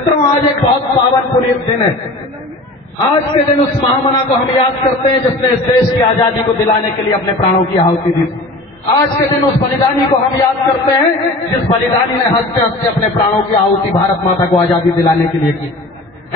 मित्रों, आज एक बहुत पावन पुनीत दिन है। आज के दिन उस महामना को हम याद करते हैं जिसने इस देश की आजादी को दिलाने के लिए अपने प्राणों की आहुति दी। आज के दिन उस बलिदानी को हम याद करते हैं जिस बलिदानी ने हंसते हंसते अपने प्राणों की आहुति भारत माता को आजादी दिलाने के लिए की।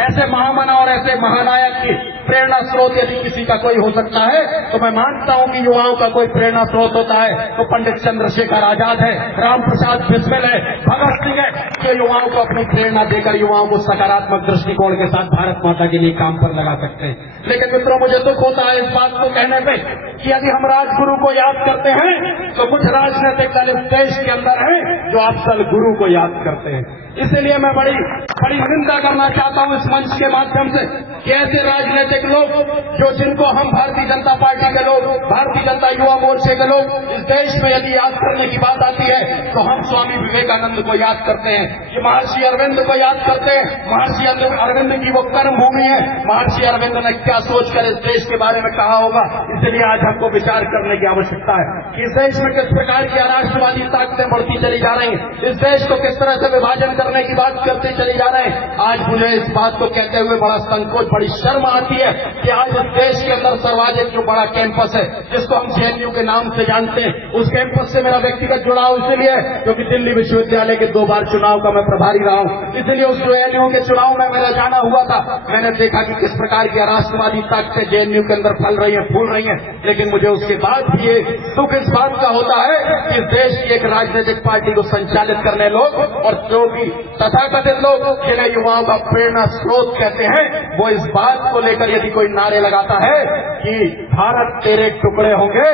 ऐसे महामना और ऐसे महानायक की प्रेरणा स्रोत यदि किसी का कोई हो सकता है तो मैं मानता हूं कि युवाओं का कोई प्रेरणा स्रोत होता है तो पंडित चंद्रशेखर आजाद है, राम प्रसाद बिस्मिल है, भगत सिंह है, जो युवाओं को अपनी प्रेरणा देकर युवाओं को सकारात्मक दृष्टिकोण के साथ भारत माता के लिए काम पर लगा सकते हैं। लेकिन मित्रों, मुझे दुख होता है इस बात को कहने पे कि यदि हम राजगुरु को याद करते हैं तो कुछ राजनीतिक दल इस देश के अंदर है जो अफजल गुरु को याद करते हैं। इसलिए मैं बड़ी निंदा करना चाहता हूं इस मंच के माध्यम से कि ऐसे राजनीतिक लोग जो जिनको हम भारतीय जनता पार्टी के लोग, भारतीय जनता युवा मोर्चे के लोग इस देश में यदि याद करने की बात आती है तो हम स्वामी विवेकानंद को याद करते हैं, ये महर्षि अरविंद को याद करते हैं। महर्षि अरविंद की वो कर्म भूमि है। महर्षि अरविंद ने क्या सोचकर इस देश के बारे में कहा होगा, इसलिए आज हमको विचार करने की आवश्यकता है कि इस देश में किस प्रकार की राष्ट्रवादी ताकतें बढ़ती चली जा रही हैं, इस देश को किस तरह से विभाजन करने की बात करते चले जा रहे हैं। आज मुझे इस बात को कहते हुए बड़ा संकोच, बड़ी शर्म आती है कि आज इस देश के अंदर सर्वाधिक जो बड़ा कैंपस है जिसको हम जेएनयू के नाम से जानते हैं, उस कैंपस से मेरा व्यक्तिगत जुड़ाव इसलिए है क्योंकि दिल्ली विश्वविद्यालय के 2 बार चुनाव का मैं प्रभारी रहा हूं। इसलिए उस जेएनयू के चुनाव में मेरा जाना हुआ था। मैंने देखा कि किस प्रकार की राष्ट्रवादी ताकतें जेएनयू के अंदर फल रही है, फूल रही है। लेकिन मुझे उसके बाद भी ये दुख इस बात का होता है कि इस देश की एक राजनीतिक पार्टी को संचालित करने लोग और जो भी तथाकथित लोग जिन्हें युवाओं का प्रेरणा स्रोत कहते हैं, वो इस बात को लेकर यदि कोई नारे लगाता है कि भारत तेरे टुकड़े होंगे,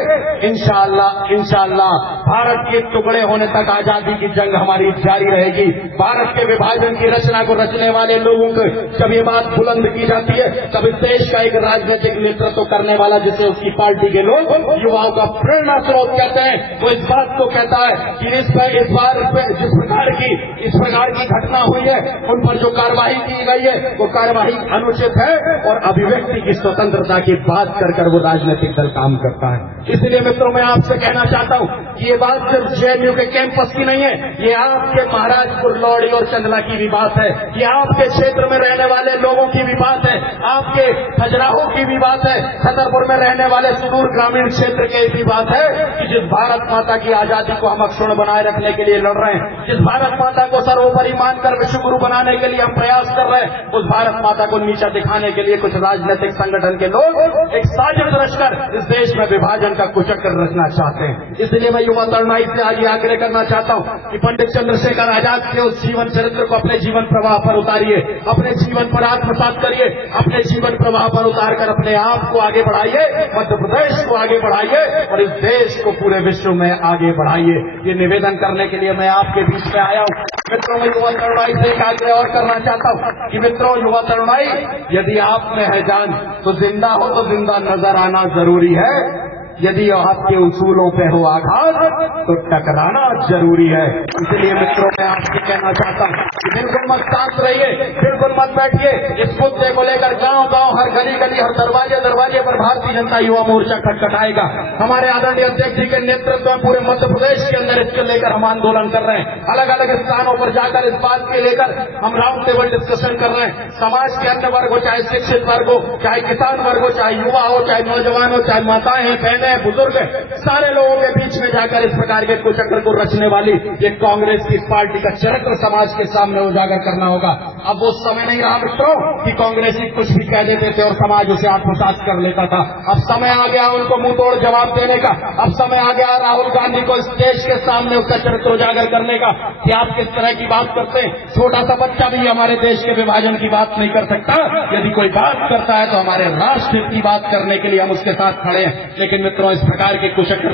इंशाअल्लाह इंशाअल्लाह भारत के टुकड़े होने तक आजादी की जंग हमारी जारी रहेगी। भारत के विभाजन की रचना को रचने वाले लोगों को जब ये बात बुलंद की जाती है तब इस देश का एक राजनीतिक नेतृत्व करने वाला जिसे उसकी पार्टी के लोग युवाओं का प्रेरणा स्रोत कहते हैं, वो इस बात को कहता है कि इस बार जिस प्रकार की घटना हुई है उन पर जो कार्रवाई की गई है वो कार्रवाई अनुचित है और अभिव्यक्ति की स्वतंत्रता की बात कर वो राजनीतिक दल काम करता है। इसलिए मित्रों, मैं आपसे कहना चाहता हूं कि ये बात सिर्फ जेएनयू के कैंपस की नहीं है, ये आपके महाराजपुर, लौड़ी और चंदला की भी बात है, ये आपके क्षेत्र में रहने वाले लोगों की भी बात है, आपके खजुराहो की भी बात है, छतरपुर में रहने वाले सुदूर ग्रामीण क्षेत्र की भी बात है कि जिस भारत माता की आजादी को हम अक्षुण्ण बनाए रखने के लिए लड़ रहे हैं, जिस भारत माता को सर्वोपरि मानकर विश्व गुरु बनाने के लिए हम प्रयास कर रहे हैं, उस भारत माता को नीचा दिखाने के लिए कुछ राजनीतिक संगठन के लोग एक साजिश रचकर इस देश में विभाजन का कुचक्र रचना चाहते हैं। इसलिए मैं युवा तरुणाई से आज आग्रह करना चाहता हूं कि पंडित चंद्रशेखर आजाद के उस जीवन चरित्र को अपने जीवन प्रवाह पर उतारिए, अपने जीवन पर आत्मसात करिए, अपने जीवन प्रवाह पर उतारकर अपने आप को आगे बढ़ाइए, मध्य प्रदेश को आगे बढ़ाइए और इस देश को पूरे विश्व में आगे बढ़ाइए। ये निवेदन करने के लिए मैं आपके बीच में आया हूं। मित्रों, मैं युवा तरुणाई से एक आग्रह और करना चाहता हूं कि मित्रों, युवा तरुणाई, यदि आप में है जान तो जिंदा हो तो जिंदा नजर आना जरूरी है। यदि आपके उसूलों पे हो आघात तो टकराना जरूरी है। इसलिए मित्रों, मैं आपसे कहना चाहता हूं कि बिल्कुल मत शांत रहिए, बिल्कुल मत बैठिए। इस मुद्दे को लेकर गांव-गांव, हर गली-गली, हर दरवाजे पर भारतीय जनता युवा मोर्चा खटखटाएगा। हमारे आदरणीय अध्यक्ष जी के नेतृत्व में पूरे मध्य प्रदेश के अंदर इसको लेकर हम आंदोलन कर रहे हैं। अलग अलग स्थानों पर जाकर इस बात के लेकर हम राउंड टेबल डिस्कशन कर रहे हैं। समाज के अन्य वर्ग हो, चाहे शिक्षित वर्ग हो, चाहे किसान वर्ग हो, चाहे युवा हो, चाहे नौजवान हो, चाहे माताएं हैं, बहनें, बुजुर्ग, सारे लोगों के बीच में जाकर इस प्रकार के कुचक्र को रचने वाली ये कांग्रेस की पार्टी का चरित्र समाज के सामने उजागर करना होगा। अब वो समय नहीं रहा मित्रों कि कांग्रेसी कुछ भी कह देते थे और समाज उसे आत्मसात कर लेता था। अब समय आ गया उनको मुंह तोड़ जवाब देने का। अब समय आ गया राहुल गांधी को इस देश के सामने उसका चरित्र उजागर करने का कि आप किस तरह की बात करते हैं। छोटा सा बच्चा भी हमारे देश के विभाजन की बात नहीं कर सकता। यदि कोई बात करता है तो हमारे राष्ट्र की बात करने के लिए हम उसके साथ खड़े हैं। लेकिन मित्रों, इस प्रकार के कुचक्र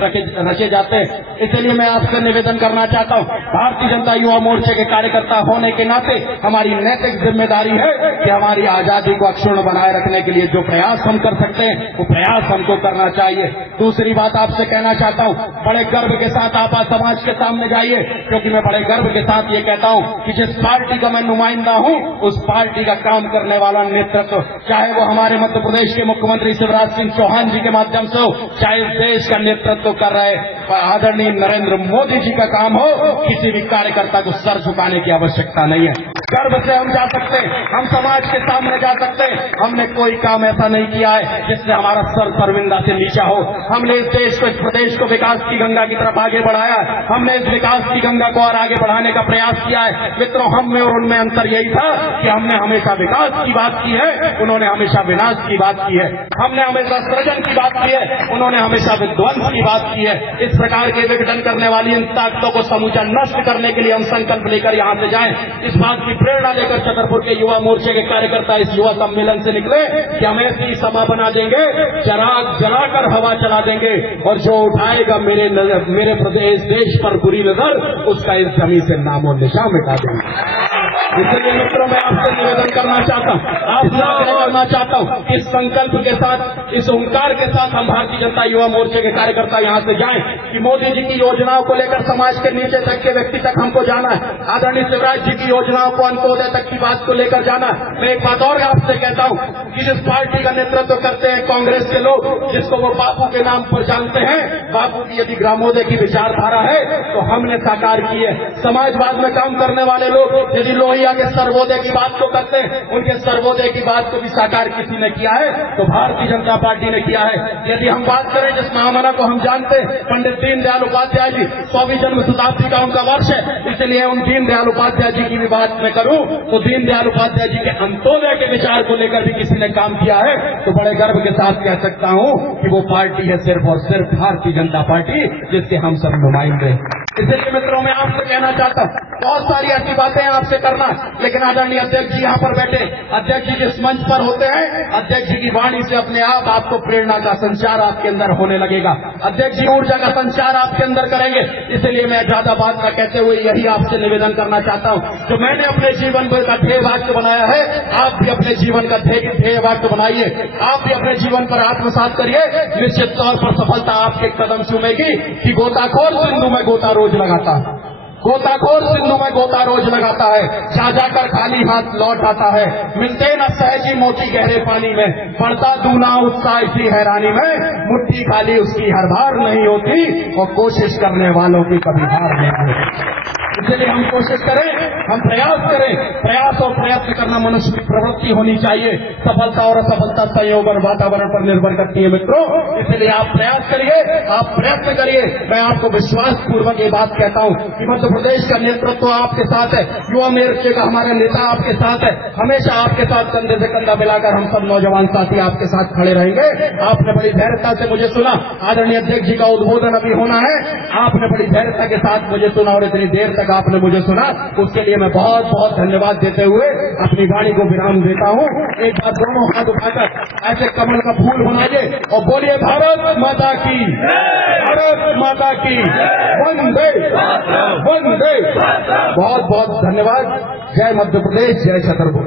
रचे जाते हैं। इसलिए मैं आपसे निवेदन करना चाहता हूं, भारतीय जनता युवा मोर्चे के कार्यकर्ता होने के नाते हमारी नैतिक जिम्मेदारी है कि हमारी आजादी को अक्षुण्ण बनाए रखने के लिए जो प्रयास हम कर सकते हैं वो प्रयास हमको करना चाहिए। दूसरी बात आपसे कहना चाहता हूं, बड़े गर्व के साथ आप आज समाज के सामने जाइए, क्योंकि मैं बड़े गर्व के साथ ये कहता हूं कि जिस पार्टी का मैं नुमाइंदा हूं उस पार्टी का काम करने वाला नेतृत्व, चाहे वो हमारे मध्य प्रदेश के मुख्यमंत्री शिवराज सिंह चौहान जी के माध्यम से हो, चाहे देश का नेतृत्व कर रहे आदरणीय नरेंद्र मोदी जी का काम हो, किसी भी कार्यकर्ता को सर झुकाने की आवश्यकता नहीं है। गर्व से हम जा सकते हैं, हम समाज के सामने जा सकते हैं। हमने कोई काम ऐसा नहीं किया है जिससे हमारा सर शर्मिंदा से नीचा हो। हमने इस देश को, इस प्रदेश को विकास की गंगा की तरफ आगे बढ़ाया। हमने इस विकास की गंगा को और आगे बढ़ाने का प्रयास किया है। मित्रों, हम में और उनमें अंतर यही था कि हमने हमेशा विकास की बात की है, उन्होंने हमेशा विनाश की बात की है। हमने हमेशा सृजन की बात की है, उन्होंने हमेशा विध्वंस की बात की है। इस प्रकार के विघटन करने वाली इन ताकतों को समूचा नष्ट करने के लिए हम संकल्प लेकर यहाँ से जाएं। इस बात की प्रेरणा लेकर छतरपुर के युवा मोर्चे के कार्यकर्ता इस युवा सम्मेलन से निकले कि हम ऐसी सभा बना देंगे, जलाकर हवा चला देंगे, और जो उठाएगा मेरे प्रदेश देश पर बुरी नजर, उसका इस जमीन से नामो निशान मिटा देंगे। इसलिए मित्रों, मैं आपसे निवेदन करना चाहता हूँ, आपसे आग्रह करना चाहता हूँ, इस संकल्प के साथ, इस ओंकार के साथ हम भारतीय जनता युवा मोर्चे के कार्यकर्ता यहाँ से जाएं कि मोदी जी की योजनाओं को लेकर समाज के नीचे तक के व्यक्ति तक हमको जाना है। आदरणीय शिवराज जी की योजनाओं को, अंत्योदय तक की बात को लेकर जाना। मैं एक बात और आपसे कहता हूँ कि जिस पार्टी का नेतृत्व करते हैं कांग्रेस के लोग, जिसको वो बापू के नाम पर जानते हैं, बापू की यदि ग्रामोदय की विचारधारा है तो हमने साकार की है। समाजवाद में काम करने वाले लोग यदि लोहिया के सर्वोदय की बात को करते हैं, उनके सर्वोदय की बात को भी साकार किसी ने किया है तो भारतीय जनता पार्टी ने किया है। यदि हम बात करें जिस महामना को हम जानते हैं, पंडित दीनदयाल उपाध्याय जी, 100वीं जन्म शताब्दी का उनका वर्ष है, इसलिए उन दीनदयाल उपाध्याय जी की भी बात मैं करूं तो दीनदयाल उपाध्याय जी के अंत्योदय के विचार को लेकर भी किसी ने काम किया है तो बड़े गर्व के साथ कह सकता हूं कि वो पार्टी है सिर्फ और सिर्फ भारतीय जनता पार्टी, जिसके हम सब नुमाइंदे हैं। इसलिए मित्रों, मैं आपसे कहना चाहता हूँ, बहुत सारी ऐसी बातें आपसे करना, लेकिन आदरणीय अध्यक्ष जी यहाँ पर बैठे, अध्यक्ष जी जिस मंच पर होते हैं, अध्यक्ष जी की वाणी से अपने आप आपको प्रेरणा का संचार आपके अंदर होने लगेगा। अध्यक्ष जी ऊर्जा का संचार आपके अंदर करेंगे। इसलिए मैं ज्यादा बात न कहते हुए यही आपसे निवेदन करना चाहता हूँ, जो मैंने अपने जीवन का ध्येय वाक्य बनाया है, आप भी अपने जीवन का ध्येय वाक्य बनाइए, आप भी अपने जीवन पर आत्मसात करिए। निश्चित तौर पर सफलता आपके कदम चूमेगी कि गोताखोर सिंधु में गोता रोज लगाता है, गोताखोर सिंधु में गोता रोज लगाता है, जा जाकर खाली हाथ लौट आता है, मिलते न सहजी मोती गहरे पानी में, पड़ता दूना उत्साह इसी हैरानी में, मुट्ठी खाली उसकी हर बार नहीं होती और कोशिश करने वालों की कभी हार नहीं होती। इसलिए हम कोशिश करें, हम प्रयास करें। प्रयास और प्रयत्न करना मनुष्य की प्रवृत्ति होनी चाहिए। सफलता और असफलता संयोग और वातावरण पर निर्भर करती है मित्रों। इसलिए आप प्रयास करिए, आप प्रयत्न करिए। मैं आपको विश्वास पूर्वक ये बात कहता हूँ कि मध्य प्रदेश का नेतृत्व आपके साथ है, युवा मोर्चे का हमारा नेता आपके साथ है, हमेशा आपके साथ कंधे से कंधा मिलाकर हम सब नौजवान साथी आपके साथ खड़े रहेंगे। आपने बड़ी धैर्यता से मुझे सुना, आदरणीय अध्यक्ष जी का उद्बोधन अभी होना है, आपने बड़ी धैर्यता के साथ मुझे सुना और इतनी देर तक आपने मुझे सुना, उसके लिए मैं बहुत बहुत धन्यवाद देते हुए अपनी वाणी को विराम देता हूँ। एक बार दोनों हाथ उठाकर ऐसे कमल का फूल बनाइए और बोलिए भारत माता की, भारत माता की, वंदे वंदे। बहुत बहुत धन्यवाद। जय मध्य प्रदेश, जय छतरपुर।